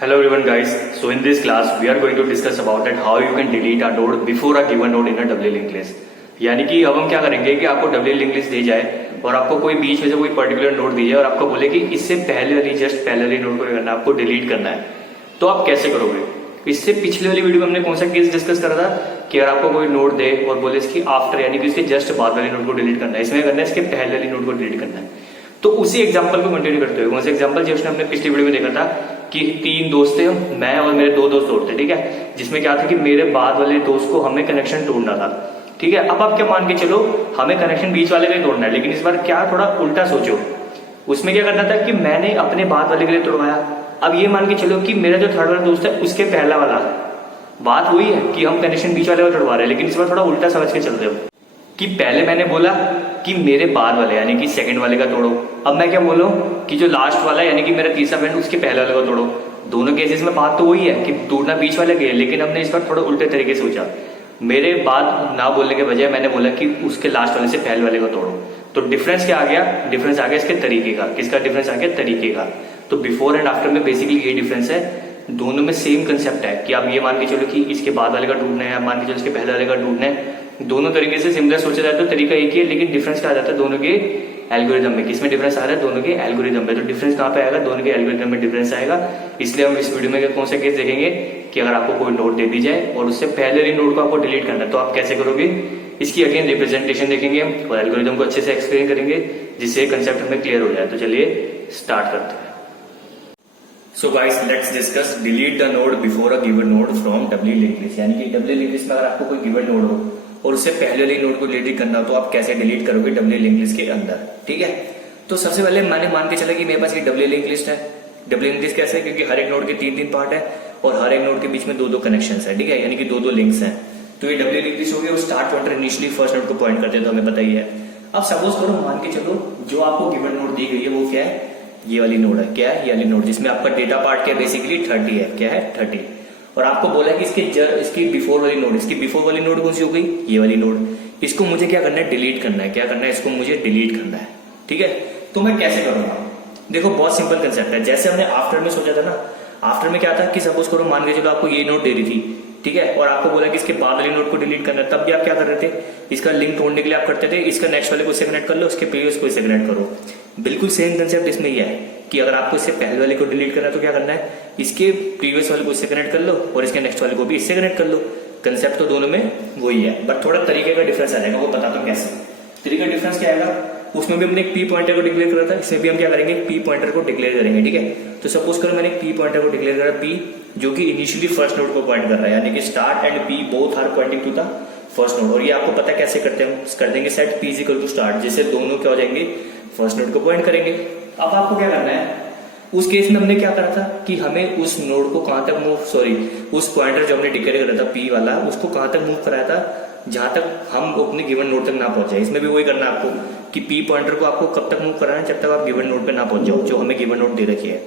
Hello everyone guys, so in this class we are going to discuss about that how you can delete a node before a given node in a double linked list। यानी कि अब हम क्या करेंगे कि आपको double link list दी जाए और आपको कोई बीच में से कोई पर्टिकुलर नोड दी जाए और आपको बोले कि इससे पहले वाली जस्ट पहले वाली नोड को करना है, आपको डिलीट करना है, तो आप कैसे करोगे। इससे पिछले वाली वीडियो में हमने कौन सा केस डिस्कस करा था कि अगर आपको कोई नोड दे और बोले इसकी आफ्टर यानी कि इसके जस्ट बाद वाली नोड को डिलीट करना है, इसमें करना है इसके पहले वाली नोड को डिलीट करना है। तो उसी एग्जाम्पल को कंटिन्यू करते हुए कौन सा एग्जाम्पल जो हमने पिछली वीडियो में देखा था कि 3 दोस्त थे, मैं और मेरे 2 दोस्त और थे, ठीक है, जिसमें क्या था कि मेरे बाद वाले दोस्त को हमें कनेक्शन तोड़ना था, ठीक है। अब आप क्या मान के चलो हमें कनेक्शन बीच वाले का ही तोड़ना है, लेकिन इस बार क्या थोड़ा उल्टा सोचो। उसमें क्या करना था कि मैंने अपने बाद वाले के लिए तोड़वाया। अब ये मान के चलो कि मेरा जो थर्ड वाला दोस्त है उसके पहला वाला, बात वही है कि हम कनेक्शन बीच वाले को तोड़वा रहे हैं, लेकिन इस बार थोड़ा उल्टा समझ के चलते हो कि पहले मैंने बोला कि मेरे बाद वाले यानी कि सेकंड वाले का तोड़ो। अब मैं क्या बोलूं कि जो लास्ट वाला है यानी कि मेरा तीसरा फ्रेंड उसके पहले वाले को तोड़ो। दोनों केसेस में बात तो वही है कि तोड़ना बीच वाले के, लेकिन हमने इस बार थोड़ा उल्टे तरीके से सोचा। मेरे बाद ना बोलने के बजाय मैंने बोला कि उसके लास्ट वाले से पहले वाले को तोड़ो। तो डिफरेंस क्या आ गया? डिफरेंस आ गया इसके तरीके का। किसका डिफरेंस आ गया? तरीके का। तो बिफोर एंड आफ्टर में बेसिकली ये डिफरेंस है, दोनों में सेम कंसेप्ट है कि आप ये मान के चलो कि इसके बाद वाले का ढूंढना है, मान के चलो इसके पहले वाले का ढूंढना है। दोनों तरीके से सिमिलर सोचा जाए तो तरीका एक ही है, लेकिन डिफरेंस क्या आ जाता है दोनों के एल्गोरिदम में। किसमें डिफरेंस आ रहा है? दोनों के एल्गोरिदम में। तो डिफरेंस कहाँ पे आएगा? दोनों के एल्गोरिदम में डिफरेंस आएगा। इसलिए हम इस वीडियो में कौन सा केस देखेंगे कि अगर आपको कोई नोड दे दी जाए और उससे पहले वाली नोड को आपको डिलीट करना है, तो आप कैसे करोगे, इसकी अगेन रिप्रेजेंटेशन देखेंगे हम और एल्गोरिदम को अच्छे से एक्सप्लेन करेंगे, जिससे कंसेप्ट हमें क्लियर हो जाए। तो चलिए स्टार्ट करते हैं। So guys let's discuss delete the node before a given node from W link list. यानी कि डब्ल्यू लिंक लिस्ट में अगर आपको कोई गिवन नोड हो और उससे पहले वाली नोड को डिलीट करना हो, तो आप कैसे डिलीट करोगे डब्ल्यू लिंक लिस्ट के अंदर, ठीक है। तो सबसे पहले मैंने मान के चला कि मेरे पास ये डब्ल्यू लिंक लिस्ट है। डब्ल्यू लिंक लिस्ट कैसे है? क्योंकि हर एक नोड के 3-3 पार्ट है और हर एक नोड के बीच में 2-2 कनेक्शन है, ठीक है, यानी कि 2-2 लिंक्स हैं। तो ये डब्ल्यू लिंक लिस्ट हो गया और start pointer initially first node को पॉइंट करते हैं, तो हमें पता ही है। अब सपोज करो मान के चलो जो आपको गिवन नोड दी गई है वो क्या है? ये वाली नोड है। क्या है? ये वाली नोड, जिसमें आपका डेटा पार्ट क्या है? बेसिकली 30 है। क्या है? 30। और आपको बोला है कि इसकी बिफोर वाली नोड, इसकी बिफोर वाली नोड कौन सी हो गई? ये वाली नोड। इसको मुझे क्या करना है? डिलीट करना है। क्या करना है? इसको मुझे डिलीट करना है, ठीक है। तो मैं कैसे करूंगा? देखो बहुत सिंपल कंसेप्ट है। जैसे हमने आफ्टर में सोचा था ना, आफ्टर में क्या था कि सपोज करो मान के चलो आपको ये नोड दे रही थी, ठीक है, और आपको बोला कि इसके बाद वाली नोड को डिलीट करना है, तब भी आप क्या कर रहे थे? इसका लिंक तोड़ने के लिए आप करते थे इसका नेक्स्ट वाले को इससे कनेक्ट कर लो, इसके प्रीवियस को इससे कनेक्ट करो। बिल्कुल सेम कंसेप्ट इसमें ही है कि अगर आपको इससे पहले वाले को डिलीट करना है तो क्या करना है? इसके प्रीवियस वाले को इससे कनेक्ट कर लो और इसके नेक्स्ट वाले को भी इससे कनेक्ट कर लो। कंसेप्ट तो दोनों में वही है, बट थोड़ा तरीके का डिफरेंस आ जाएगा, वो बताता हूं कैसे। तरीका डिफरेंस क्या आएगा? उसमें भी हमने एक पी पॉइंटर को डिक्लेयर करा था, इसमें भी हम क्या करेंगे? पी पॉइंटर को डिक्लेयर करेंगे, ठीक है। तो सपोज करो मैंने एक पी पॉइंटर को डिक्लेयर करा पी, जो कि इनिशियली फर्स्ट नोड को पॉइंट कर रहा है, यानी कि start and P both are pointing to the first node. और ये आपको पता कैसे करते हैं? कर देंगे set P is equal to start, जिससे दोनों क्या हो जाएंगे? फर्स्ट नोड को पॉइंट करेंगे। अब आपको क्या करना है? उस केस में हमने क्या करा था कि हमें उस नोड को कहां तक मूव, उस पॉइंटर जो हमने डिक्लेयर करा था पी वाला, उसको कहां तक मूव कराया था? जहां तक हम अपने गिवन नोड तक ना पहुंचे। इसमें भी वही करना है आपको कि पी पॉइंटर को आपको कब तक मूव कराना है? जब तक आप गिवन नोड पे ना पहुंच जाओ, जो हमें गिवन नोड दे रखी है।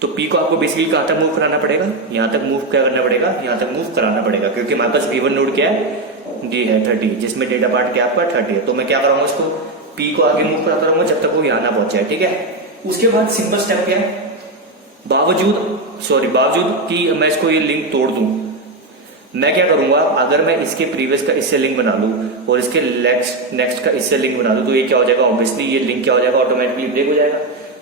तो पी को आपको बेसिकली कहां तक मूव कराना पड़ेगा? यहां तक मूव क्या करना पड़ेगा? यहां तक मूव कराना पड़ेगा, क्योंकि हमारे पास गिवन नोड क्या है? ये है 30, जिसमें डेटा पार्ट क्या आपका 30 है। तो मैं क्या कराऊंगा? उसको पी को आगे मूव कराता रहूंगा जब तक वो यहां ना पहुंचे, ठीक है। उसके बाद सिंपल स्टेप क्या है? बावजूद कि मैं इसको ये लिंक तोड़ दूं, मैं क्या करूंगा? अगर मैं इसके प्रीवियस का इससे लिंक बना लूं और इसके नेक्स्ट का इससे लिंक बना दूं, तो ये क्या हो जाएगा? ऑब्वियसली ये लिंक क्या हो जाएगा? ऑटोमेटिकली ब्रेक हो जाएगा।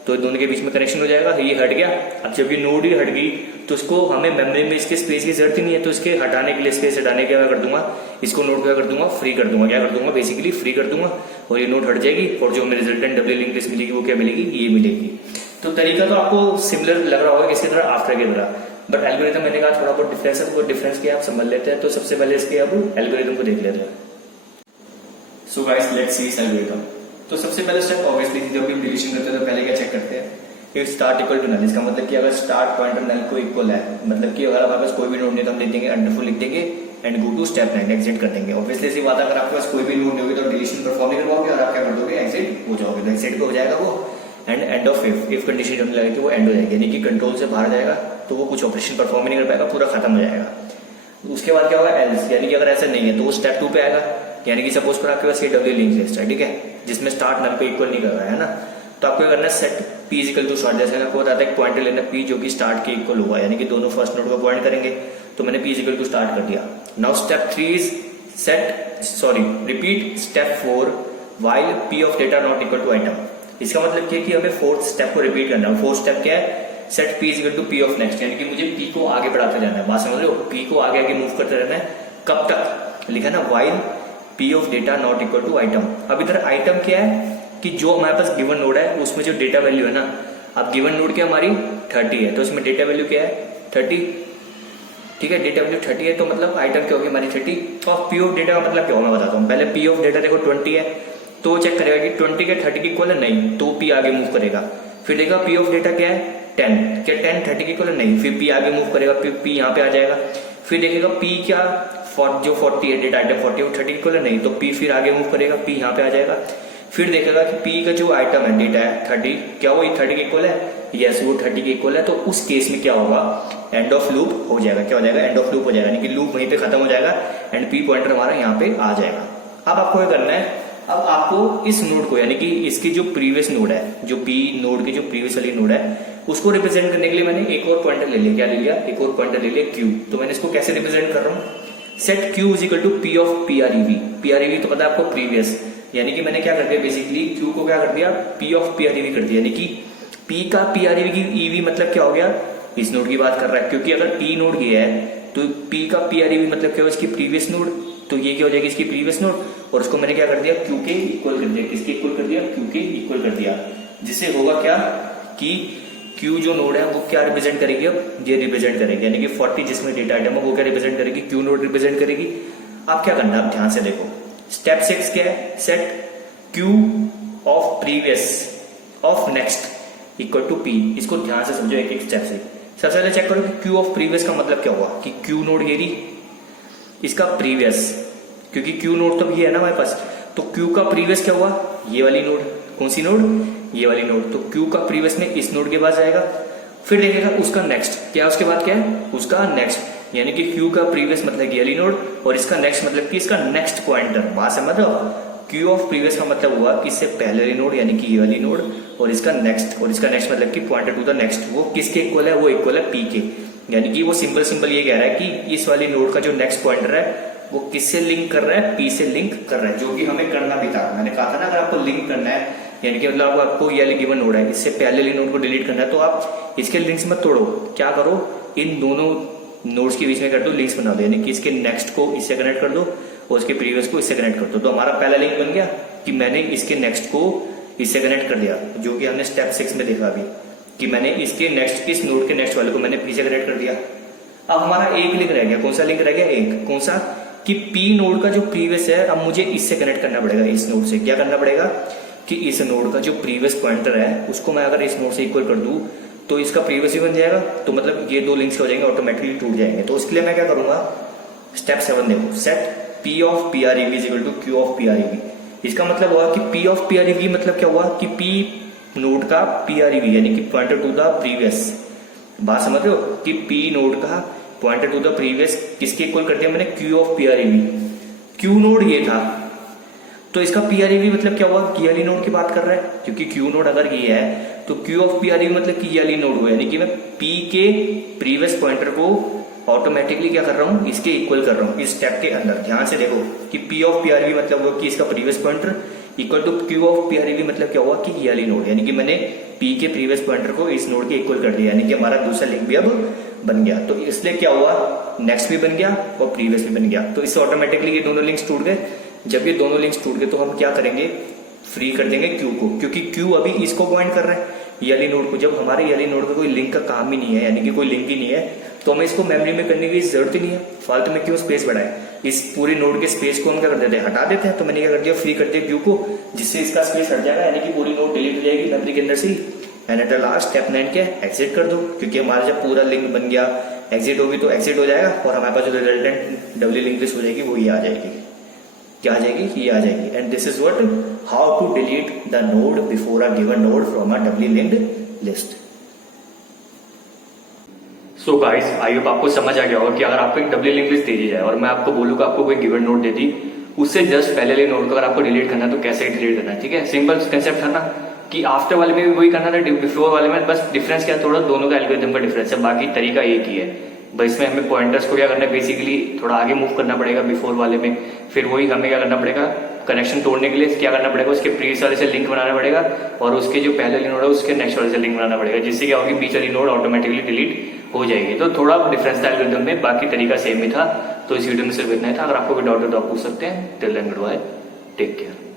तो दोनों के बीच में कनेक्शन हो जाएगा। ये हट गया। अब जब ये नोड ही हट गई तो इसको हमें मेमोरी में इसके स्पेस की जरूरत ही नहीं है, तो इसके हटाने के लिए स्पेस हटाने के क्या कर दूंगा? इसको नोड क्या कर दूंगा? फ्री कर दूंगा। क्या कर दूंगा? बेसिकली फ्री कर दूंगा और ये नोड हट जाएगी और जो हमें रिजल्टेंट डब्ल्यू लिंक लिस्ट मिलेगी वो क्या मिलेगी? ये मिलेगी। तो तरीका तो आपको सिमिलर लग रहा होगा किसकी तरह? आफ्टर की तरह, बट एल्गोरिथम मैंने कहा थोड़ा बहुत डिफरेंस है, तो वो डिफरेंस क्या आप समझ लेते हैं। तो सबसे पहले इसके अब एल्गोरिथम को देख लेते हैं। So guys let's see this algorithm. तो सबसे पहले स्टेप ऑब्वियसली जब भी डिलीशन करते हैं तो पहले क्या चेक करते हैं? If start equal to null, इसका मतलब कि अगर स्टार्ट पॉइंट और नल को इक्वल है, मतलब कि अगर हमारे पास कोई भी नोड नहीं तो हम लिख देंगे अंडरफुल लिख देंगे and go to step 9 exit कर देंगे। ऑब्वियसली ऐसी बात, अगर आपके पास कोई भी नोड नहीं होगी तो डिलीशन परफॉर्म नहीं करवाओगे और आप क्या कर दोगे? एग्जिट हो जाओगे। तो एग्जिट पे हो जाएगा वो and end of if condition जो हमें लगे कि वो एंड हो जाएगी, यानी कि कंट्रोल से बाहर जाएगा तो वो कुछ ऑपरेशन परफॉर्म नहीं कर पाएगा, पूरा खत्म हो जाएगा। उसके बाद क्या होगा? एल्स, यानी कि अगर ऐसा नहीं है तो वो स्टेप 2 पे आएगा। यानी कि सपोज करो आपके पास ये डब्ल्यू लिंक लिस्ट है, ठीक है, जिसमें स्टार्ट नल को इक्वल नहीं कर रहा है ना, तो आपको करना है set P is equal to start, जैसे आपको बताता है एक पॉइंटर लेना पी जो कि स्टार्ट के इक्वल होगा, यानी कि दोनों फर्स्ट नोड को पॉइंट करेंगे। तो मैंने पी इजिकल टू स्टार्ट कर दिया। Now step 3 is repeat step 4 while p of data not equal to item. इसका मतलब क्या है कि हमें फोर्थ स्टेप को रिपीट करना है। फोर्थ स्टेप क्या है, set p is equal to p of next, यानी कि मुझे p को आगे बढ़ाते जाना है। बात समझ रहे हो, p को आगे आगे मूव करते रहना है। कब तक लिखा ना, while p of data not equal to item. अब इधर आइटम क्या है कि जो हमारे पास गिवन नोड है उसमें जो डेटा वैल्यू है ना, अब गिवन नोड क्या हमारी 30 है, तो इसमें डेटा वैल्यू क्या है 30, ठीक है। डेटा वैल्यू 30 है, तो मतलब आइटम क्या होगी हमारी 30। और पी ऑफ डेटा का मतलब क्या होगा मैं बताता हूँ। पहले पी ऑफ डेटा देखो 20 है, तो चेक करेगा कि 20 के 30 के इक्वल है, नहीं, तो पी आगे मूव करेगा। फिर देखा पी ऑफ डेटा क्या है 10, क्या 10 30 के इक्वल है, नहीं, फिर पी आगे मूव करेगा, फिर पी यहाँ पे आ जाएगा। फिर देखेगा पी क्या जो 40 है, डेटा आइटम 40 वो 30 के इक्वल है, नहीं, तो पी फिर आगे मूव करेगा, पी यहाँ पे आ जाएगा। फिर देखेगा कि पी का जो आइटम है डेटा है 30, क्या वो 30 के इक्वल है, यस वो 30 के इक्वल है। तो उस केस में क्या होगा, एंड ऑफ लूप हो जाएगा। क्या हो जाएगा, एंड ऑफ लूप हो जाएगा, यानी कि लूप वहीं पे खत्म हो जाएगा एंड पी पॉइंटर हमारा यहाँ पे आ जाएगा। अब आपको क्या करना है, अब आपको इस नोड को, यानी कि इसकी जो प्रीवियस नोड है, जो पी नोड की जो प्रीवियस वाली नोड है, उसको रिप्रेजेंट करने के लिए मैंने एक और पॉइंटर ले लिया। क्या ले लिया, एक और पॉइंटर ले लिया क्यू। तो मैंने इसको कैसे रिप्रेजेंट कर रहा हूँ, set Q is equal to P of P R EV. P R EV तो पता है आपको प्रीवियस, यानी कि मैंने क्या कर दिया बेसिकली क्यू को क्या कर दिया P of P R EV कर दिया, यानी कि पी का पी आर ईवी की ईवी मतलब क्या हो गया, इस नोड की बात कर रहा है, क्योंकि अगर पी नोड ये है तो पी का पी आर ईवी मतलब क्या हो, इसकी प्रीवियस नोड, तो ये क्या हो जाएगी इसकी प्रीवियस नोड, और उसको मैंने क्या कर दिया क्यू के इक्वल कर दिया। किसके इक्वल कर दिया, क्यू के इक्वल कर दिया। जिससे होगा क्या कि क्यू जो नोड है वो क्या रिप्रेजेंट करेगी, अब ये रिप्रेजेंट करेगी, यानी कि 40 जिसमें डेटा आइटम है वो क्या रिप्रेजेंट करेगी, क्यू नोड रिप्रेजेंट करेगी। अब क्या करना है, आप ध्यान से देखो, स्टेप 6 क्या है, set Q of previous of next equal to P. इसको ध्यान से समझो एक एक स्टेप से। सबसे पहले चेक करो कि क्यू ऑफ प्रीवियस का मतलब क्या हुआ, कि क्यू नोड ये रही, इसका प्रीवियस, क्योंकि क्यू नोड तो ये है ना हमारे पास, तो क्यू का प्रीवियस क्या हुआ, ये वाली नोड, कौन सी नोड, ये वाली नोड। तो क्यू का प्रीवियस में इस नोड के पास जाएगा, फिर देखेगा उसका नेक्स्ट क्या, उसके बाद क्या है उसका नेक्स्ट, यानी कि क्यू का प्रीवियस मतलब ये वाली नोड और इसका नेक्स्ट मतलब कि इसका नेक्स्ट पॉइंटर। बात समझ रहे हो, क्यू ऑफ प्रीवियस का मतलब हुआ कि इससे पहले वाली नोड यानी कि ये वाली नोड और इसका नेक्स्ट, और इसका नेक्स्ट मतलब कि पॉइंटर टू द नेक्स्ट, वो किसके इक्वल है, वो इक्वल है पी के। यानी कि वो सिंपल ये कह रहा है कि इस वाली नोड का जो नेक्स्ट पॉइंटर है वो किससे लिंक कर रहा है, पी से लिंक कर रहा है, जो कि हमें करना भी था। मैंने कहा था ना अगर आपको लिंक करना है, यानी कि मतलब आपको ये गिवन नोड है, इससे पहले वाली नोड को डिलीट करना है, तो आप इसके लिंक्स मत तोड़ो, क्या करो इन दोनों नोड्स के बीच में कर दो लिंक्स बना दो, यानी कि इसके नेक्स्ट को इससे कनेक्ट कर दो और इसके प्रीवियस को इससे कनेक्ट कर दो। तो हमारा पहला लिंक बन गया कि मैंने इसके नेक्स्ट को इससे कनेक्ट कर दिया, जो कि हमने स्टेप 6 में देखा अभी कि मैंने इसके नेक्स्ट, इस नोड के नेक्स्ट वाले को मैंने पी से कनेक्ट कर दिया। अब हमारा एक लिंक रह गया, कौन सा लिंक रह गया, एक, कौन सा, कि पी नोड का जो प्रीवियस है अब मुझे इससे कनेक्ट करना पड़ेगा, इस नोड से। क्या करना पड़ेगा कि इस नोड का जो प्रीवियस पॉइंटर है उसको मैं अगर इस नोड से इक्वल कर दूं तो इसका प्रीवियस ही बन जाएगा, तो मतलब ये दो लिंक्स हो जाएंगे, ऑटोमेटिकली टूट जाएंगे। तो उसके लिए मैं क्या करूंगा, स्टेप 7 देखो, set P of P R EV is equal to Q of P R EV. इसका मतलब हुआ कि P of P R EV मतलब क्या हुआ कि पी नोड का पी आर ईवी यानी कि पॉइंटर टू द प्रीवियस। बात समझ रहे हो कि पी नोड का पॉइंटर टू द प्रीवियस किसके इक्वल कर दिया मैंने, Q of P R EV. Q node ये था तो इसका पी आर ईवी मतलब क्या हुआ, की वाली नोड की बात कर रहा है, क्योंकि क्यू नोड अगर ये है तो Q of P R EV मतलब की वाली नोड हुआ, यानी कि मैं पी के प्रीवियस पॉइंटर को ऑटोमेटिकली क्या कर रहा हूं, इसके इक्वल कर रहा हूं इस स्टेप के अंदर। ध्यान से देखो कि P of P R EV मतलब हुआ कि इसका previous pointer equal to Q of P R EV मतलब क्या हुआ कि ये वाली नोड, यानी कि मैंने पी के प्रीवियस पॉइंटर को इस नोड के इक्वल कर दिया, यानी कि हमारा दूसरा लिंक भी अब बन गया। तो इसलिए क्या हुआ, नेक्स्ट भी बन गया और प्रीवियस भी बन गया, तो इससे ऑटोमेटिकली ये दोनों लिंक्स टूट गए। जब ये दोनों लिंक्स टूट गए तो हम क्या करेंगे, फ्री कर देंगे क्यू को, क्योंकि क्यू अभी इसको पॉइंट कर रहा है ये वाली नोड को। जब हमारे ये वाली नोड का कोई लिंक का काम ही नहीं है, यानी कि कोई लिंक ही नहीं है, तो हमें इसको मेमोरी में करने की जरूरत ही नहीं है, फालतू में क्यों स्पेस बढ़ाए। इस पूरे नोड के स्पेस को हम क्या कर देते हैं, हटा देते हैं। तो मैंने क्या कर दिया, फ्री कर दिया क्यू को, जिससे इसका स्पेस हट जाएगा, यानी कि पूरी नोड डिलीट हो जाएगी मेमोरी के अंदर से। And at the last step 9 क्या है, एग्जिट कर दो, क्योंकि हमारा जब पूरा लिंक बन गया, एग्जिट होगी तो एग्जिट हो जाएगा और हमारे पास जो रिजल्टेंट डब्ल्यू लिंक लिस्ट हो जाएगी वो ये आ जाएगी। क्या आ जाएगी, ये आ जाएगी। And this is what how to delete the node before a given node from a W linked list. So guys, I hope आपको समझ आ गया होगा कि अगर आपको एक डब्ल्यू लिंक लिस्ट दे दी जाए और मैं आपको बोलूँ कि आपको कोई गिवन नोड दे दी, उससे जस्ट पहले वाले नोड को अगर आपको डिलीट करना है तो कैसे डिलीट करना है। ठीक है, सिंपल कंसेप्ट है ना। कि आफ्टर वाले में भी वही करना था, बिफोर वाले में बस डिफरेंस क्या, थोड़ा दोनों का एल्गोरिथम का डिफरेंस है, बाकी तरीका एक ही है। बस इसमें हमें पॉइंटर्स को क्या करना है, बेसिकली थोड़ा आगे मूव करना पड़ेगा बिफोर वाले में, फिर वही हमें क्या करना पड़ेगा, कनेक्शन तोड़ने के लिए क्या करना पड़ेगा, उसके प्रीवियस वाले से लिंक बनाना पड़ेगा और उसके जो पहले नोड है उसके नेक्स्ट वाले से लिंक बनाना पड़ेगा, जिससे क्या होगी, बीच वाली नोड ऑटोमेटिकली डिलीट हो जाएगी। तो थोड़ा डिफरेंस था एल्गोरिथम में, बाकी तरीका सेम ही था। तो इस वीडियो में सिर्फ इतना ही था। अगर आपको कोई डाउट हो तो आप पूछ सकते हैं। Till then good bye, take care.